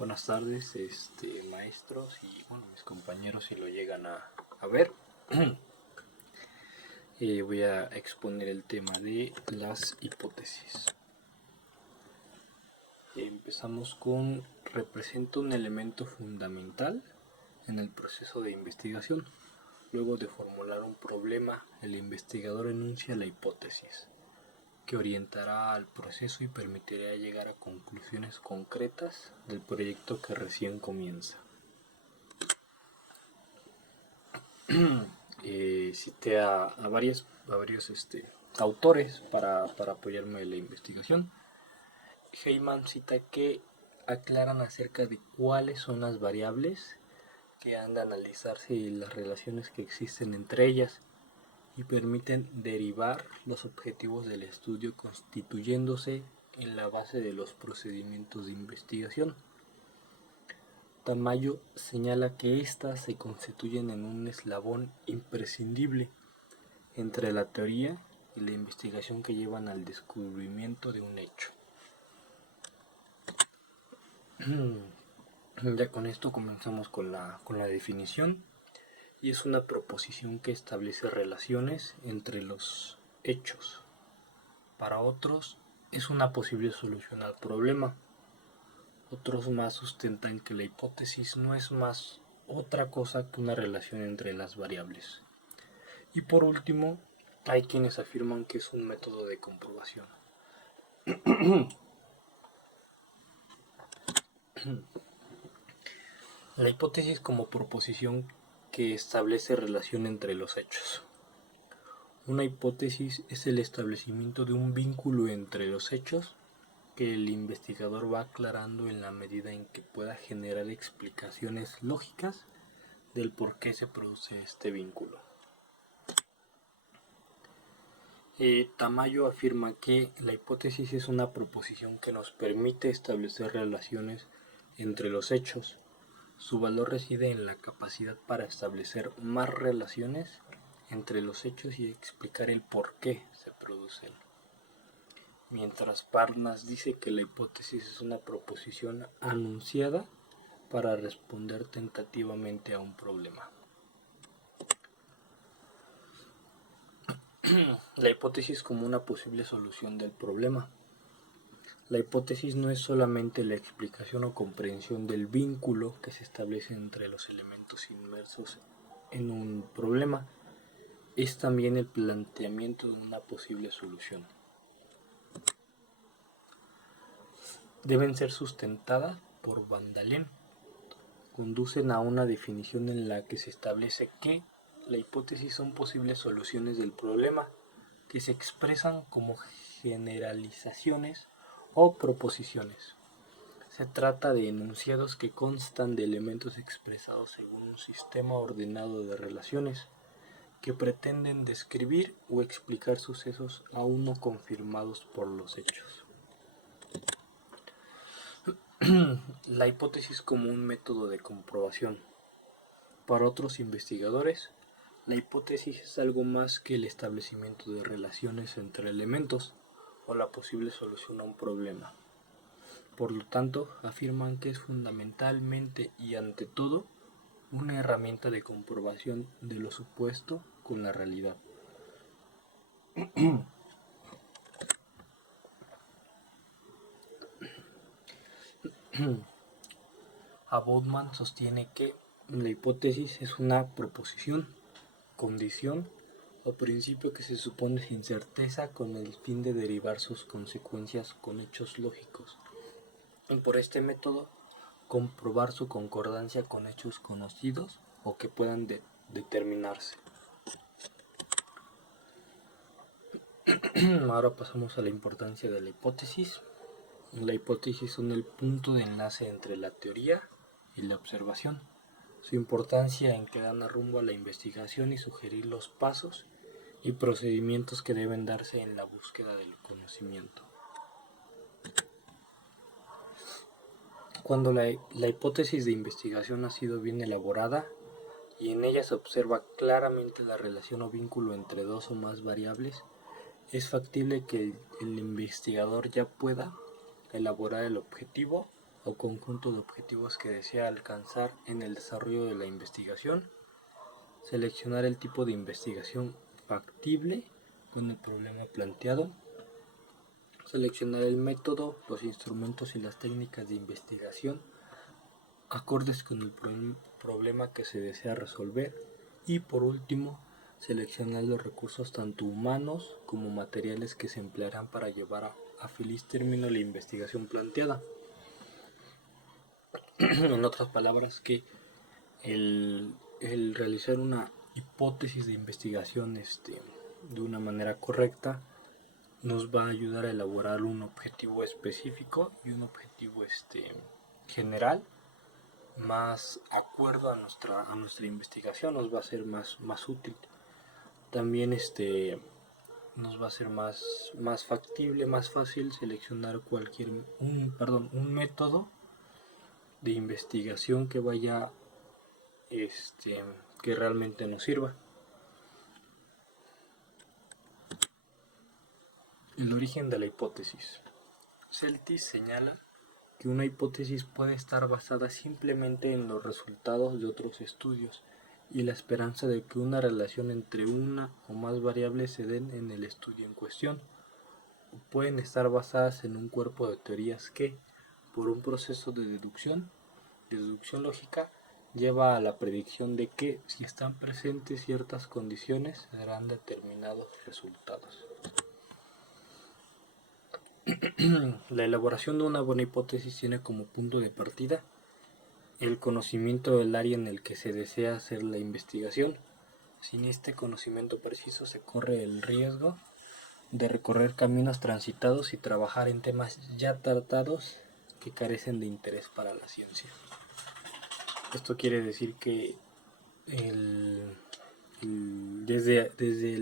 Buenas tardes, maestros y bueno, mis compañeros si lo llegan a ver. Voy a exponer el tema de las hipótesis. Empezamos con representa un elemento fundamental en el proceso de investigación. Luego de formular un problema, el investigador enuncia la hipótesis, que orientará al proceso y permitirá llegar a conclusiones concretas del proyecto que recién comienza. Cité a varios autores para apoyarme en la investigación. Heyman cita que aclaran acerca de cuáles son las variables que han de analizarse y las relaciones que existen entre ellas y permiten derivar los objetivos del estudio constituyéndose en la base de los procedimientos de investigación. Tamayo señala que éstas se constituyen en un eslabón imprescindible entre la teoría y la investigación que llevan al descubrimiento de un hecho. Ya con esto comenzamos con la definición, y es una proposición que establece relaciones entre los hechos. Para otros es una posible solución al problema. Otros más sustentan que la hipótesis no es más otra cosa que una relación entre las variables. Y por último, hay quienes afirman que es un método de comprobación. La hipótesis como proposición que establece relación entre los hechos. Una hipótesis es el establecimiento de un vínculo entre los hechos que el investigador va aclarando en la medida en que pueda generar explicaciones lógicas del por qué se produce este vínculo. Tamayo afirma que la hipótesis es una proposición que nos permite establecer relaciones entre los hechos. Su valor reside en la capacidad para establecer más relaciones entre los hechos y explicar el por qué se producen. Mientras Parnas dice que la hipótesis es una proposición anunciada para responder tentativamente a un problema. La hipótesis como una posible solución del problema. La hipótesis no es solamente la explicación o comprensión del vínculo que se establece entre los elementos inmersos en un problema, es también el planteamiento de una posible solución. Deben ser sustentadas por Van Dalen. Conducen a una definición en la que se establece que la hipótesis son posibles soluciones del problema que se expresan como generalizaciones o proposiciones. Se trata de enunciados que constan de elementos expresados según un sistema ordenado de relaciones que pretenden describir o explicar sucesos aún no confirmados por los hechos. La hipótesis como un método de comprobación. Para otros investigadores, la hipótesis es algo más que el establecimiento de relaciones entre elementos o la posible solución a un problema. Por lo tanto, afirman que es fundamentalmente y ante todo una herramienta de comprobación de lo supuesto con la realidad. Bauman sostiene que la hipótesis es una proposición, condición o principio que se supone sin certeza con el fin de derivar sus consecuencias con hechos lógicos. Y por este método, comprobar su concordancia con hechos conocidos o que puedan determinarse. Ahora pasamos a la importancia de la hipótesis. La hipótesis son el punto de enlace entre la teoría y la observación. Su importancia en que dan rumbo a la investigación y sugerir los pasos y procedimientos que deben darse en la búsqueda del conocimiento. Cuando la hipótesis de investigación ha sido bien elaborada y en ella se observa claramente la relación o vínculo entre dos o más variables, es factible que el investigador ya pueda elaborar el objetivo o conjunto de objetivos que desea alcanzar en el desarrollo de la investigación, seleccionar el tipo de investigación factible con el problema planteado, seleccionar el método, los instrumentos y las técnicas de investigación acordes con el problema que se desea resolver y, por último, seleccionar los recursos tanto humanos como materiales que se emplearán para llevar a feliz término la investigación planteada. En otras palabras, que el realizar una hipótesis de investigación de una manera correcta nos va a ayudar a elaborar un objetivo específico y un objetivo general más acuerdo a nuestra investigación. Nos va a ser más útil. También nos va a ser más factible, más fácil seleccionar un método de investigación que vaya que realmente nos sirva. El origen de la hipótesis. Celtis señala que una hipótesis puede estar basada simplemente en los resultados de otros estudios y la esperanza de que una relación entre una o más variables se den en el estudio en cuestión, o pueden estar basadas en un cuerpo de teorías que, por un proceso de deducción lógica, lleva a la predicción de que, si están presentes ciertas condiciones, se darán determinados resultados. La elaboración de una buena hipótesis tiene como punto de partida el conocimiento del área en el que se desea hacer la investigación. Sin este conocimiento preciso se corre el riesgo de recorrer caminos transitados y trabajar en temas ya tratados que carecen de interés para la ciencia. Esto quiere decir que desde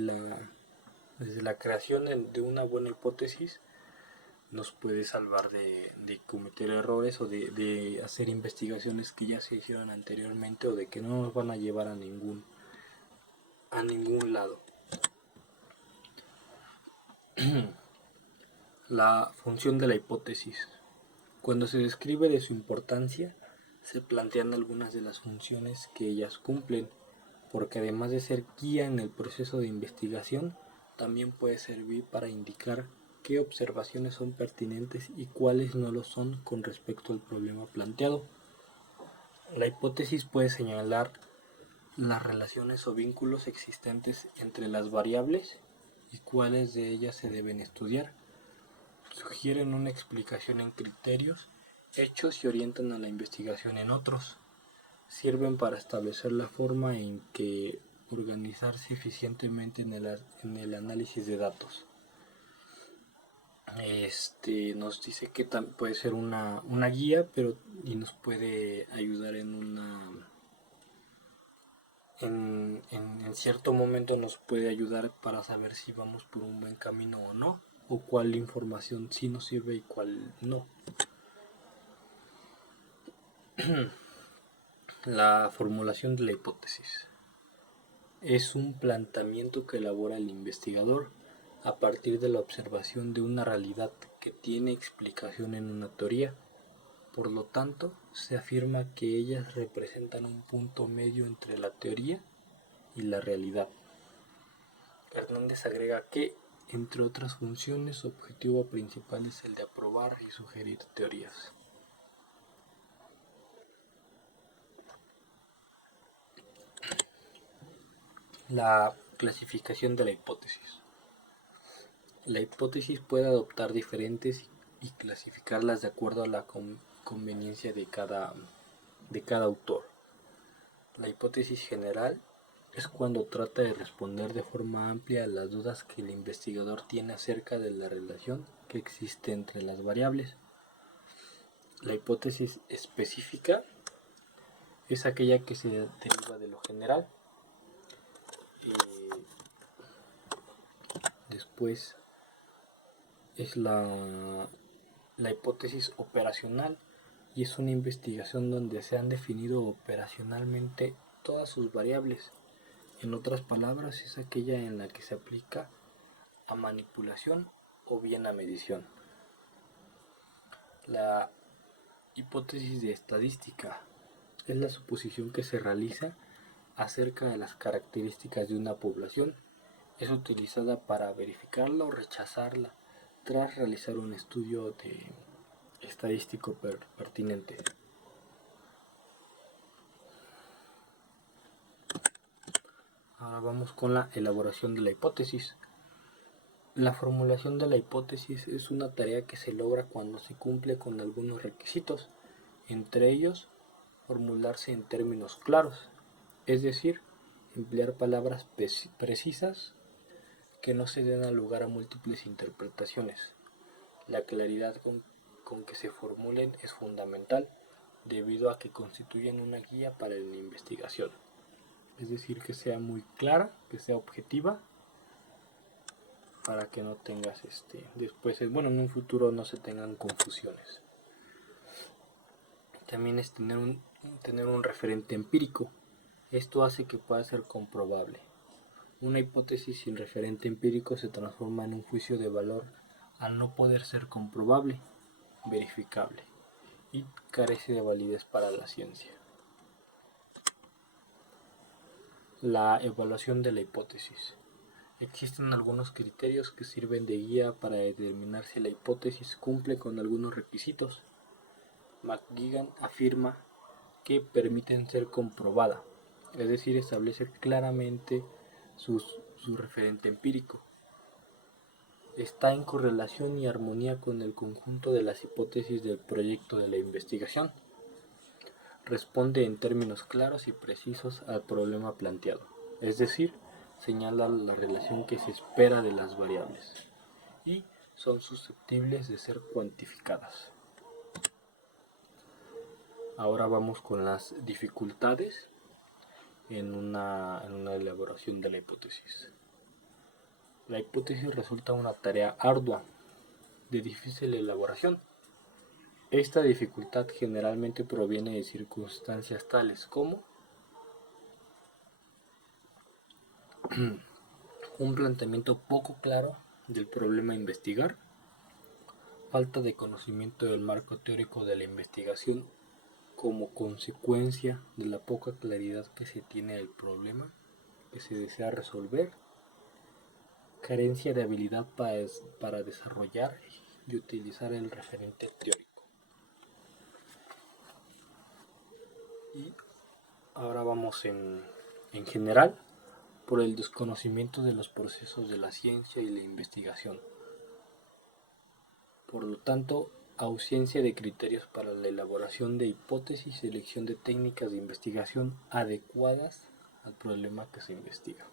la creación de una buena hipótesis nos puede salvar de cometer errores o de hacer investigaciones que ya se hicieron anteriormente o de que no nos van a llevar a ningún lado. La función de la hipótesis. Cuando se describe de su importancia, se plantean algunas de las funciones que ellas cumplen, porque además de ser guía en el proceso de investigación, también puede servir para indicar qué observaciones son pertinentes y cuáles no lo son con respecto al problema planteado. La hipótesis puede señalar las relaciones o vínculos existentes entre las variables y cuáles de ellas se deben estudiar. Sugieren una explicación en criterios, hechos y orientan a la investigación en otros. Sirven para establecer la forma en que organizarse eficientemente en el análisis de datos. Nos dice que puede ser una guía, y nos puede ayudar en cierto momento nos puede ayudar para saber si vamos por un buen camino o no, o cuál información sí nos sirve y cuál no. La formulación de la hipótesis es un planteamiento que elabora el investigador a partir de la observación de una realidad que tiene explicación en una teoría. Por lo tanto, se afirma que ellas representan un punto medio entre la teoría y la realidad. Hernández agrega que, entre otras funciones, su objetivo principal es el de aprobar y sugerir teorías. La clasificación de la hipótesis. La hipótesis puede adoptar diferentes y clasificarlas de acuerdo a la conveniencia de cada autor. La hipótesis general es cuando trata de responder de forma amplia a las dudas que el investigador tiene acerca de la relación que existe entre las variables. La hipótesis específica es aquella que se deriva de lo general. Después es la hipótesis operacional, y es una investigación donde se han definido operacionalmente todas sus variables. En otras palabras, es aquella en la que se aplica a manipulación o bien a medición. La Hipótesis de estadística. Es la suposición que se realiza acerca de las características de una población. Es utilizada para verificarla o rechazarla tras realizar un estudio estadístico pertinente. Ahora vamos con la elaboración de la hipótesis. La formulación de la hipótesis es una tarea que se logra cuando se cumple con algunos requisitos, entre ellos formularse en términos claros, es decir, emplear palabras precisas que no se den lugar a múltiples interpretaciones. La claridad con que se formulen es fundamental, debido a que constituyen una guía para la investigación. Es decir, que sea muy clara, que sea objetiva, para que no tengas después, en un futuro no se tengan confusiones. También es tener un referente empírico. Esto hace que pueda ser comprobable. Una hipótesis sin referente empírico se transforma en un juicio de valor al no poder ser comprobable, verificable, y carece de validez para la ciencia. La evaluación de la hipótesis. Existen algunos criterios que sirven de guía para determinar si la hipótesis cumple con algunos requisitos. McGuigan afirma que permiten ser comprobada, es decir, establece claramente su referente empírico. Está en correlación y armonía con el conjunto de las hipótesis del proyecto de la investigación. Responde en términos claros y precisos al problema planteado, es decir, señala la relación que se espera de las variables y son susceptibles de ser cuantificadas. Ahora vamos con las dificultades en una elaboración de la hipótesis. La hipótesis resulta una tarea ardua, de difícil elaboración. Esta dificultad generalmente proviene de circunstancias tales como un planteamiento poco claro del problema a investigar, falta de conocimiento del marco teórico de la investigación como consecuencia de la poca claridad que se tiene del problema que se desea resolver, carencia de habilidad para desarrollar y utilizar el referente teórico. Y ahora vamos en general por el desconocimiento de los procesos de la ciencia y la investigación. Por lo tanto, ausencia de criterios para la elaboración de hipótesis y selección de técnicas de investigación adecuadas al problema que se investiga.